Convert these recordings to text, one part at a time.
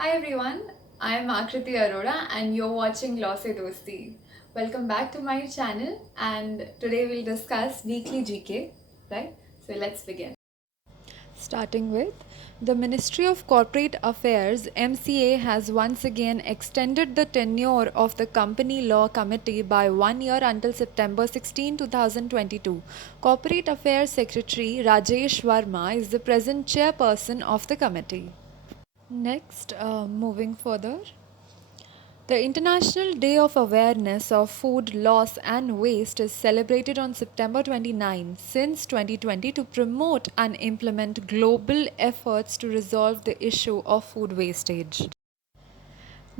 Hi everyone, I am Akriti Arora and you're watching Law Se Dosti. Welcome back to my channel and today we'll discuss weekly GK, right? So let's begin. Starting with the Ministry of Corporate Affairs MCA has once again extended the tenure of the Company Law Committee by 1 year until September 16, 2022. Corporate Affairs Secretary Rajesh Verma is the present chairperson of the committee. Next, moving further, the International Day of Awareness of Food Loss and Waste is celebrated on September 29 since 2020 to promote and implement global efforts to resolve the issue of food wastage.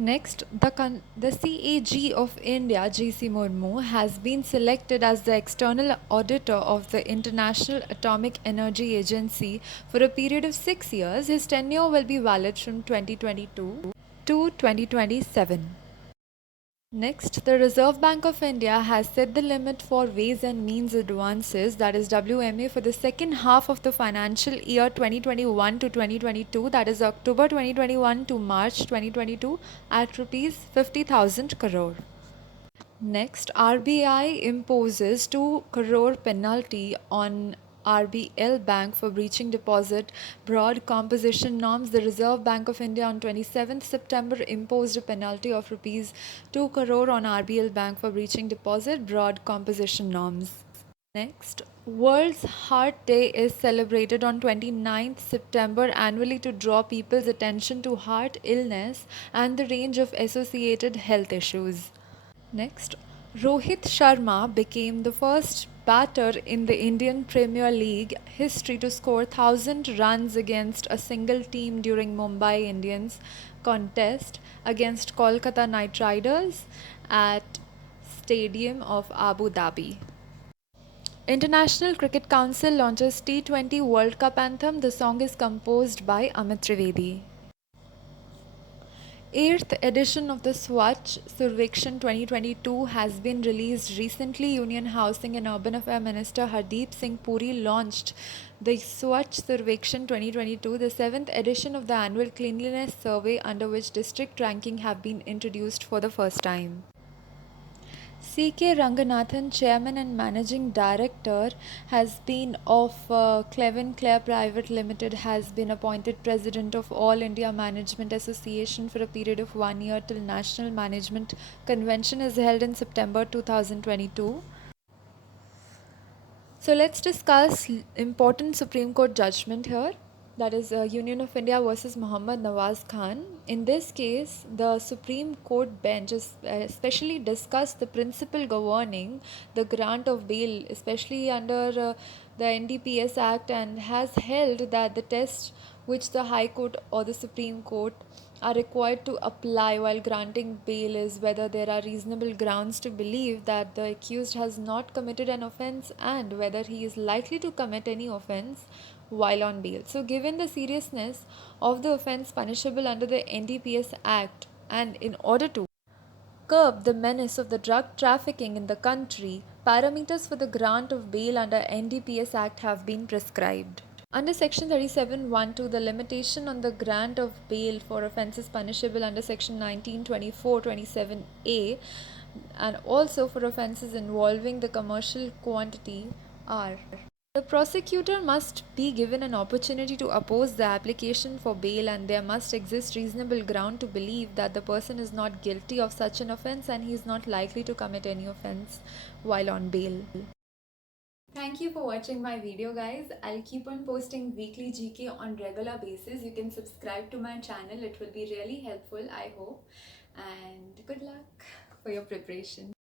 Next, the CAG of India, GC Murmu, has been selected as the external auditor of the International Atomic Energy Agency for a period of 6 years. His tenure will be valid from 2022 to 2027. Next, the Reserve Bank of India has set the limit for Ways and Means Advances, that is WMA, for the second half of the financial year 2021 to 2022, that is October 2021 to March 2022, at rupees 50,000 crore. Next, RBI imposes 2 crore penalty on RBL Bank for breaching deposit broad composition norms. The Reserve Bank of India on 27th September imposed a penalty of rupees 2 crore on RBL Bank for breaching deposit broad composition norms. Next, World's Heart Day is celebrated on 29th September annually to draw people's attention to heart illness and the range of associated health issues. Next, Rohit Sharma became the first batter in the Indian Premier League history to score 1,000 runs against a single team during Mumbai Indians contest against Kolkata Knight Riders at Stadium of Abu Dhabi. International Cricket Council launches T20 World Cup anthem. The song is composed by Amit Trivedi. 8th edition of the Swachh Survekshan 2022 has been released recently. Union Housing and Urban Affairs Minister Hardeep Singh Puri launched the Swachh Survekshan 2022, the 7th edition of the annual cleanliness survey under which district ranking have been introduced for the first time. C.K. Ranganathan, Chairman and Managing Director, has been of Cleven Clare Private Limited, has been appointed President of All India Management Association for a period of 1 year till National Management Convention is held in September 2022. So let's discuss important Supreme Court judgment here. That is Union of India versus Muhammad Nawaz Khan. In this case, the Supreme Court bench has especially discussed the principle governing the grant of bail, especially under the NDPS Act, and has held that the test which the High Court or the Supreme Court are required to apply while granting bail is whether there are reasonable grounds to believe that the accused has not committed an offence and whether he is likely to commit any offence while on bail. So, given the seriousness of the offence punishable under the NDPS Act, and in order to curb the menace of the drug trafficking in the country, parameters for the grant of bail under NDPS Act have been prescribed. Under Section 37(1)(2), the limitation on the grant of bail for offences punishable under Section 1924-27A and also for offences involving the commercial quantity are: the prosecutor must be given an opportunity to oppose the application for bail, and there must exist reasonable ground to believe that the person is not guilty of such an offence and he is not likely to commit any offence while on bail. Thank you for watching my video, guys. I'll keep on posting weekly GK on regular basis. You can subscribe to my channel. It will be really helpful, I hope. And good luck for your preparation.